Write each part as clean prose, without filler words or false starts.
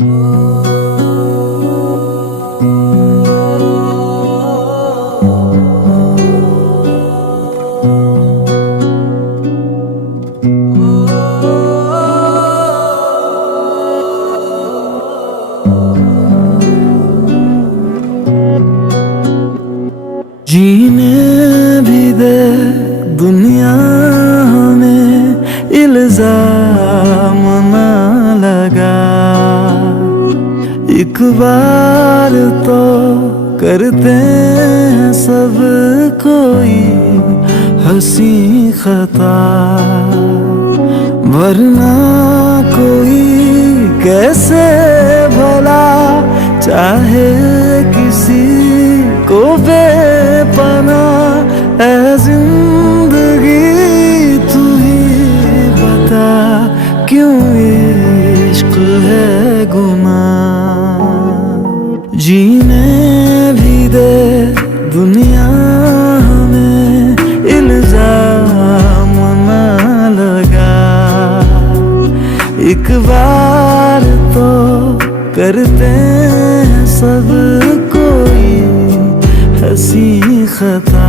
जीने भी दे दुनिया हमें इल्जाम ना लगा। एक बार तो करते हैं सब कोई हंसी खता, वरना कोई कैसे भला चाहे किसी को बेपना। ऐ जिंदगी तू ही बता क्यों इश्क है गुनाह। जीने भी दे दुनिया हमें इल्जाम ना लगा। एक बार तो करते हैं सब कोई हंसी खता।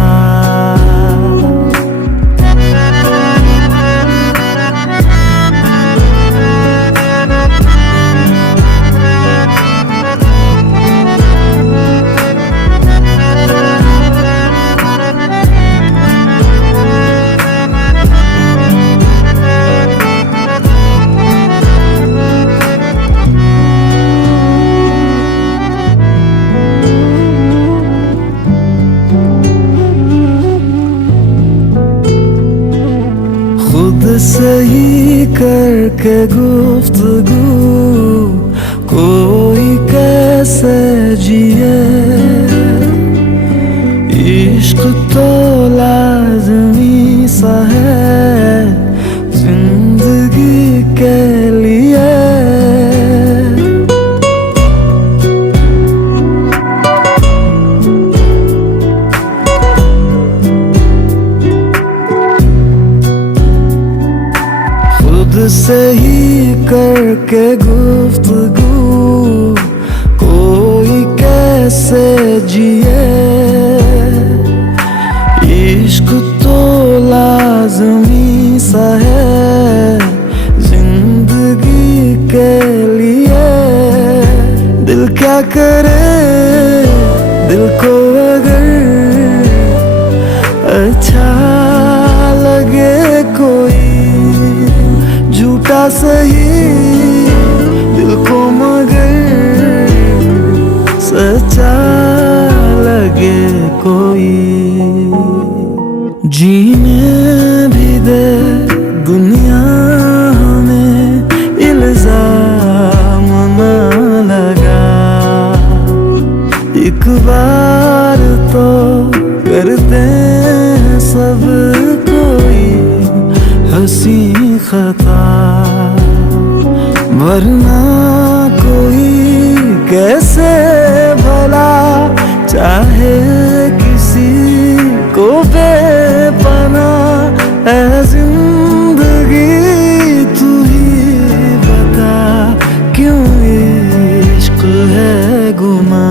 खुद से ही करके गुफ्तगू कोई कैसे जिए। इश्क तो लाज़मी सा है जिंदगी के लिए। खुद से ही करके गुफ्तगू कोई कैसे जिए। इश्क तो लाज़मी सा है जिंदगी के लिए। दिल क्या करे दिल को अगर अच्छा लगे कोई झूठा सही दिल को मगर सच्चा लगे कोई। जीने भी दे दुनिया हमें इल्जाम ना लगा। एक बार तो करते हैं सब कोई हंसी खता, वरना कोई कैसे भला चाहे किसी को बेपना। ऐ जिंदगी तू ही बता क्यों इश्क है गुनाह।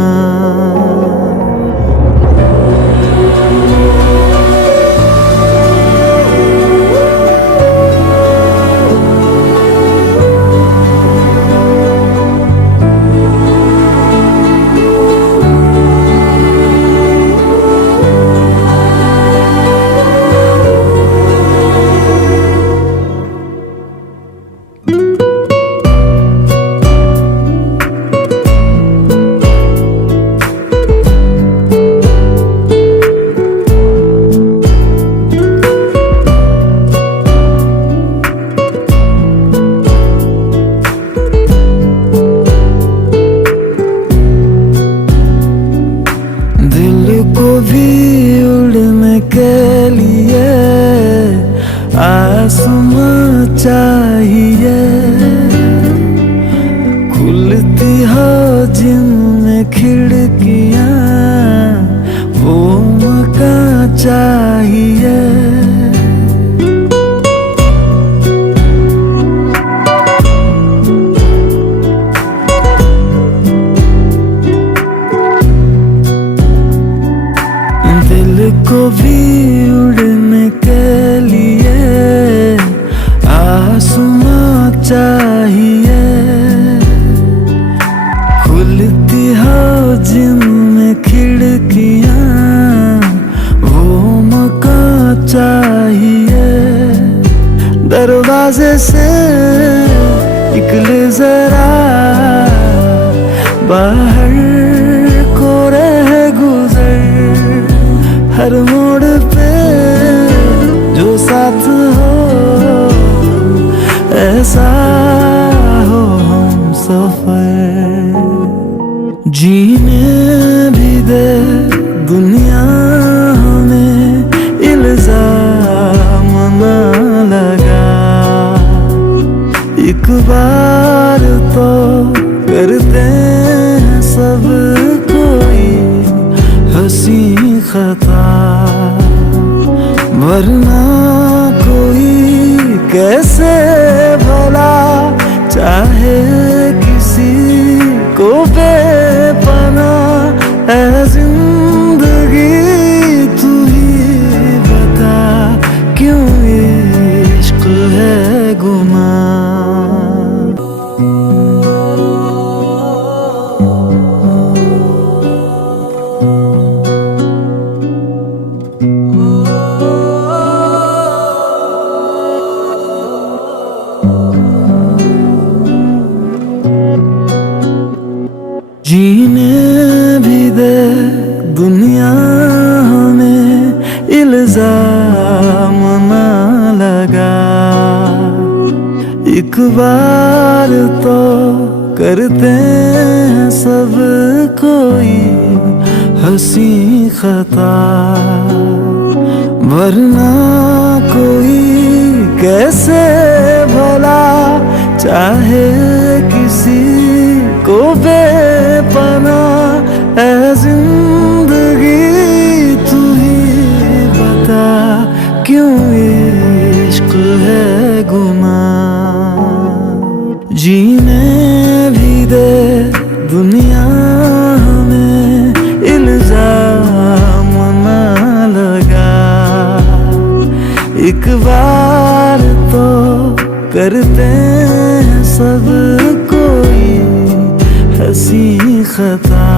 भी उड़ने के लिए आसमां चाहिए। खुलती हो जिनमें खिड़कियां वो मकान चाहिए। चाहिए, दरवाजे से निकले जरा बाहर को रह गुजर, हर मोड़ पे जो साथ हो ऐसा हो हम सफर। जीने भी दे दुनिया हमें इल्जाम न लगा, एक बार तो करते हैं सब कोई हंसी खता, वरना कोई कैसे भला चाहे किसी को बेपनाह। ऐ जिंदगी तू ही बता क्यों इश्क है गुनाह। जीने भी दे दुनिया हमें इल्जाम न लगा, एक बार तो करते हैं सब कोई हंसी खता, वरना कोई कैसे भला चाहे किसी को बेपनाह। ऐ जिंदगी तू ही बता क्यों इश्क है गुनाह। जीने भी दे दुनिया हमें इल्जाम न लगा, एक बार तो करते हैं सब कोई हंसी खता।